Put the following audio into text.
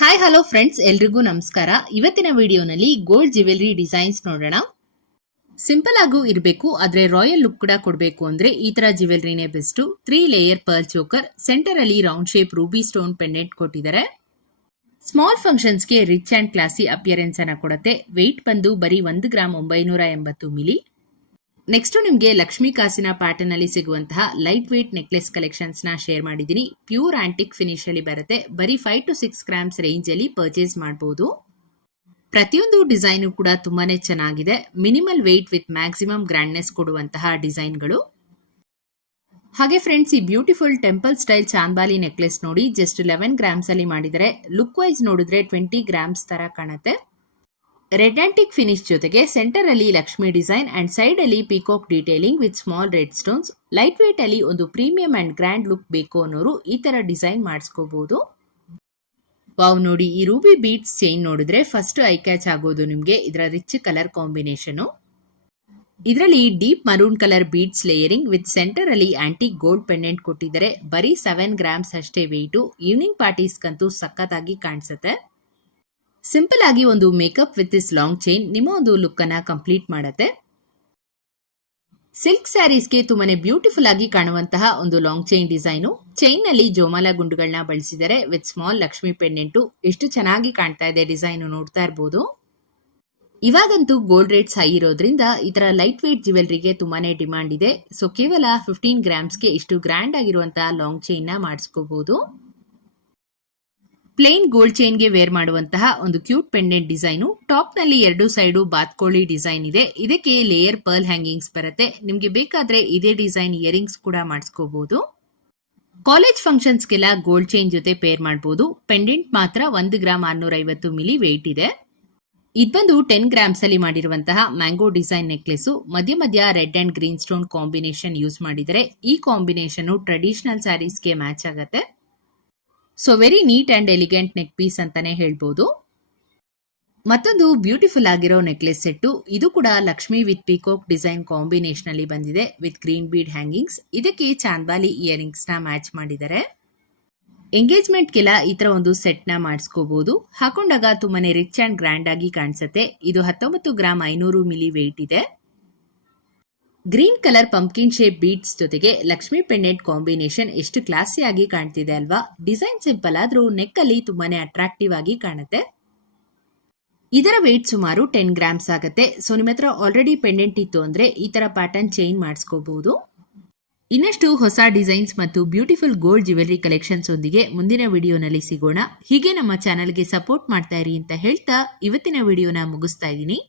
Hi hello friends, ಎಲ್ರಿಗೂ ನಮಸ್ಕಾರ. ಇವತ್ತಿನ ವಿಡಿಯೋನಲ್ಲಿ ಗೋಲ್ಡ್ ಜ್ಯುವೆಲರಿ ಡಿಸೈನ್ಸ್ ನೋಡೋಣ. ಸಿಂಪಲ್ ಆಗೂ ಇರಬೇಕು, ಆದ್ರೆ ರಾಯಲ್ ಲುಕ್ ಕೂಡ ಕೊಡಬೇಕು ಅಂದ್ರೆ ಈ ತರ ಜ್ಯುವೆಲರಿನೇ best. 3 layer pearl choker, centre ಅಲ್ಲಿ round shape ruby stone pendant ಕೊಟ್ಟಿದ್ದಾರೆ. ಸ್ಮಾಲ್ ಫಂಕ್ಷನ್ಸ್ಗೆ ರಿಚ್ ಅಂಡ್ ಕ್ಲಾಸಿ ಅಪಿಯರೆನ್ಸ್ ಅನ್ನ ಕೊಡುತ್ತೆ. ವೆಯ್ಟ್ ಬಂದು ಬರೀ 1 ಗ್ರಾಮ್ 980 ಮಿಲಿ. ನೆಕ್ಸ್ಟ್ ನಿಮಗೆ ಲಕ್ಷ್ಮೀ ಕಾಸಿನ ಪ್ಯಾಟರ್ನ್ ಅಲ್ಲಿ ಸಿಗುವಂತಹ ಲೈಟ್ ವೇಟ್ ನೆಕ್ಲೆಸ್ ಕಲೆಕ್ಷನ್ಸ್ ನ ಶೇರ್ ಮಾಡಿದೀನಿ. ಪ್ಯೂರ್ ಆಂಟಿಕ್ ಫಿನಿಶ್ ಅಲ್ಲಿ ಬರುತ್ತೆ. ಬರೀ 5 to 6 ಗ್ರಾಮ್ಸ್ ರೇಂಜ್ ಅಲ್ಲಿ ಪರ್ಚೇಸ್ ಮಾಡಬಹುದು. ಪ್ರತಿಯೊಂದು ಡಿಸೈನ್ ಕೂಡ ತುಂಬಾನೇ ಚೆನ್ನಾಗಿದೆ. Minimal weight with maximum grandness ಕೊಡುವಂತಹ ಡಿಸೈನ್ಗಳು. ಹಾಗೆ ಫ್ರೆಂಡ್ಸ್, ಈ beautiful temple style chandbali necklace ನೋಡಿ, ಜಸ್ಟ್ 11 ಗ್ರಾಮ್ಸ್ ಅಲ್ಲಿ ಮಾಡಿದರೆ. ಲುಕ್ ವೈಸ್ ನೋಡಿದ್ರೆ 20 ಗ್ರಾಮ್ಸ್ ತರ ಕಾಣುತ್ತೆ. ರೆಡ್ ಆಂಟಿಕ್ ಫಿನಿಶ್ ಜೊತೆಗೆ ಸೆಂಟರ್ ಅಲ್ಲಿ ಲಕ್ಷ್ಮಿ ಡಿಸೈನ್ ಅಂಡ್ ಸೈಡ್ ಅಲ್ಲಿ peacock detailing with small red stones. Light weight ಅಲ್ಲಿ ಒಂದು ಪ್ರೀಮಿಯಂ ಅಂಡ್ ಗ್ರ್ಯಾಂಡ್ ಲುಕ್ ಬೇಕು ಅನ್ನೋರು ಈ ತರ ಡಿಸೈನ್ ಮಾಡಿಸ್ಕೋಬಹುದು. ವಾವ್, ನೋಡಿ ಈ ರೂಬಿ ಬೀಡ್ಸ್ ಚೈನ್ ನೋಡಿದ್ರೆ ಫಸ್ಟ್ ಐ ಕ್ಯಾಚ್ ಆಗೋದು ನಿಮ್ಗೆ ಇದರ ರಿಚ್ ಕಲರ್ ಕಾಂಬಿನೇಷನ್. ಇದರಲ್ಲಿ deep maroon colour beads layering with centre ಅಲ್ಲಿ ಆಂಟಿಕ್ ಗೋಲ್ಡ್ ಪೆಂಡೆಂಟ್ ಕೊಟ್ಟಿದ್ದಾರೆ. ಬರೀ 7 ಗ್ರಾಮ್ಸ್ ಅಷ್ಟೇ ವೆಯ್ಟು. ಈವ್ನಿಂಗ್ ಪಾರ್ಟೀಸ್ಗಂತೂ ಸಖತ್ತಾಗಿ ಕಾಣಿಸುತ್ತೆ. ಸಿಂಪಲ್ ಆಗಿ ಒಂದು makeup with this long chain ನಿಮ್ಮ ಒಂದು ಲುಕ್ ಅನ್ನ ಕಂಪ್ಲೀಟ್ ಮಾಡುತ್ತೆ. ಸಿಲ್ಕ್ ಸ್ಯಾರೀಸ್ಗೆ ತುಂಬಾನೇ ಬ್ಯೂಟಿಫುಲ್ ಆಗಿ ಕಾಣುವಂತಹ ಒಂದು ಲಾಂಗ್ ಚೈನ್ ಡಿಸೈನು. ಚೈನ್ ನಲ್ಲಿ ಜೋಮಾಲ ಗುಂಡುಗಳನ್ನ ಬಳಸಿದರೆ ವಿತ್ ಸ್ಮಾಲ್ ಲಕ್ಷ್ಮಿ ಪೆಂಡೆಂಟು. ಎಷ್ಟು ಚೆನ್ನಾಗಿ ಕಾಣ್ತಾ ಇದೆ ಡಿಸೈನ್, ನೋಡ್ತಾ ಇರಬಹುದು. ಇವಾಗಂತೂ ಗೋಲ್ಡ್ ರೇಟ್ಸ್ ಹೈ ಇರೋದ್ರಿಂದ ಈ ತರ ಲೈಟ್ ವೇಟ್ ಜ್ಯುವೆಲರಿಗೆ ತುಂಬಾನೇ ಡಿಮಾಂಡ್ ಇದೆ. ಸೊ ಕೇವಲ 15 ಗ್ರಾಮ್ಸ್ಗೆ ಇಷ್ಟು ಗ್ರ್ಯಾಂಡ್ ಆಗಿರುವಂತಹ ಲಾಂಗ್ ಚೈನ್ ನ ಮಾಡಿಸ್ಕೋಬಹುದು. ಪ್ಲೇನ್ ಗೋಲ್ಡ್ ಚೈನ್ಗೆ ವೇರ್ ಮಾಡುವಂತಹ ಒಂದು ಕ್ಯೂಟ್ ಪೆಂಡೆಂಟ್ ಡಿಸೈನು. ಟಾಪ್ ನಲ್ಲಿ 2 ಸೈಡು ಬಾತ್ಕೋಳಿ ಡಿಸೈನ್ ಇದೆ. ಇದಕ್ಕೆ ಲೇಯರ್ ಪರ್ಲ್ ಹ್ಯಾಂಗಿಂಗ್ಸ್ ಬರುತ್ತೆ. ನಿಮ್ಗೆ ಬೇಕಾದ್ರೆ ಇದೇ ಡಿಸೈನ್ ಇಯರಿಂಗ್ಸ್ ಕೂಡ ಮಾಡಿಸ್ಕೋಬಹುದು. ಕಾಲೇಜ್ ಫಂಕ್ಷನ್ಸ್ಗೆಲ್ಲ ಗೋಲ್ಡ್ ಚೈನ್ ಜೊತೆ ಪೇರ್ ಮಾಡಬಹುದು. ಪೆಂಡೆಂಟ್ ಮಾತ್ರ 1 ಗ್ರಾಮ್ 650 ಮಿಲಿ ವೇಟ್ ಇದೆ. ಇದು ಬಂದು 10 ಗ್ರಾಮ್ಸ್ ಅಲ್ಲಿ ಮಾಡಿರುವಂತಹ ಮ್ಯಾಂಗೋ ಡಿಸೈನ್ ನೆಕ್ಲೆಸ್. ಮಧ್ಯ ಮಧ್ಯ red and green stone combination use ಮಾಡಿದರೆ ಈ ಕಾಂಬಿನೇಷನ್ ಟ್ರೆಡಿಷನಲ್ ಸ್ಯಾರೀಸ್ಗೆ ಮ್ಯಾಚ್ ಆಗುತ್ತೆ. So very neat and elegant neck piece ಅಂತಾನೆ ಹೇಳ್ಬೋದು. ಮತ್ತೊಂದು ಬ್ಯೂಟಿಫುಲ್ ಆಗಿರೋ ನೆಕ್ಲೆಸ್ ಸೆಟ್ಟು. ಇದು ಕೂಡ Lakshmi with peacock design combination ಅಲ್ಲಿ ಬಂದಿದೆ ವಿತ್ ಗ್ರೀನ್ ಬೀಡ್ ಹ್ಯಾಂಗಿಂಗ್ಸ್. ಇದಕ್ಕೆ ಚಾಂದ್ಬಾಲಿ ಇಯರಿಂಗ್ಸ್ ನ ಮ್ಯಾಚ್ ಮಾಡಿದ್ದಾರೆ. ಎಂಗೇಜ್ಮೆಂಟ್ಗೆಲ್ಲ ಈ ತರ ಒಂದು ಸೆಟ್ ನ ಮಾಡಿಸ್ಕೋಬಹುದು. ಹಾಕೊಂಡಾಗ ತುಂಬಾನೇ ರಿಚ್ ಅಂಡ್ ಗ್ರ್ಯಾಂಡ್ ಆಗಿ ಕಾಣಿಸುತ್ತೆ. ಇದು 19 ಗ್ರಾಮ್ 500 ಮಿಲಿ ವೇಟ್ ಇದೆ. Green colour pumpkin shape beads ಜೊತೆಗೆ ಲಕ್ಷ್ಮಿ ಪೆಂಡೆಂಟ್ ಕಾಂಬಿನೇಷನ್ ಎಷ್ಟು ಕ್ಲಾಸಿ ಆಗಿ ಕಾಣ್ತಿದೆ ಅಲ್ವಾ. ಡಿಸೈನ್ ಸಿಂಪಲ್ ಆದ್ರೂ ನೆಕ್ ಅಲ್ಲಿ ತುಂಬಾನೇ ಅಟ್ರಾಕ್ಟಿವ್ ಆಗಿ ಕಾಣುತ್ತೆ. ಇದರ ವೇಟ್ ಸುಮಾರು 10 ಗ್ರಾಮ್ಸ್ ಆಗುತ್ತೆ. ಸೊ ನಿಮ್ಮ ಹತ್ರ ಆಲ್ರೆಡಿ ಪೆಂಡೆಂಟ್ ಇತ್ತು ಅಂದ್ರೆ ಈ ತರ ಪ್ಯಾಟರ್ನ್ ಚೈನ್ ಮಾಡಿಸ್ಕೋಬಹುದು. ಇನ್ನಷ್ಟು ಹೊಸ ಡಿಸೈನ್ಸ್ ಮತ್ತು ಬ್ಯೂಟಿಫುಲ್ ಗೋಲ್ಡ್ ಜ್ಯುವೆಲರಿ ಕಲೆಕ್ಷನ್ಸ್ ಒಂದಿಗೆ ಮುಂದಿನ ವಿಡಿಯೋನಲ್ಲಿ ಸಿಗೋಣ. ಹೀಗೆ ನಮ್ಮ ಚಾನೆಲ್ಗೆ ಸಪೋರ್ಟ್ ಮಾಡ್ತಾ ಇರಿ ಅಂತ ಹೇಳ್ತಾ ಇವತ್ತಿನ ವಿಡಿಯೋನ ಮುಗಿಸ್ತಾ ಇದ್ದೀನಿ.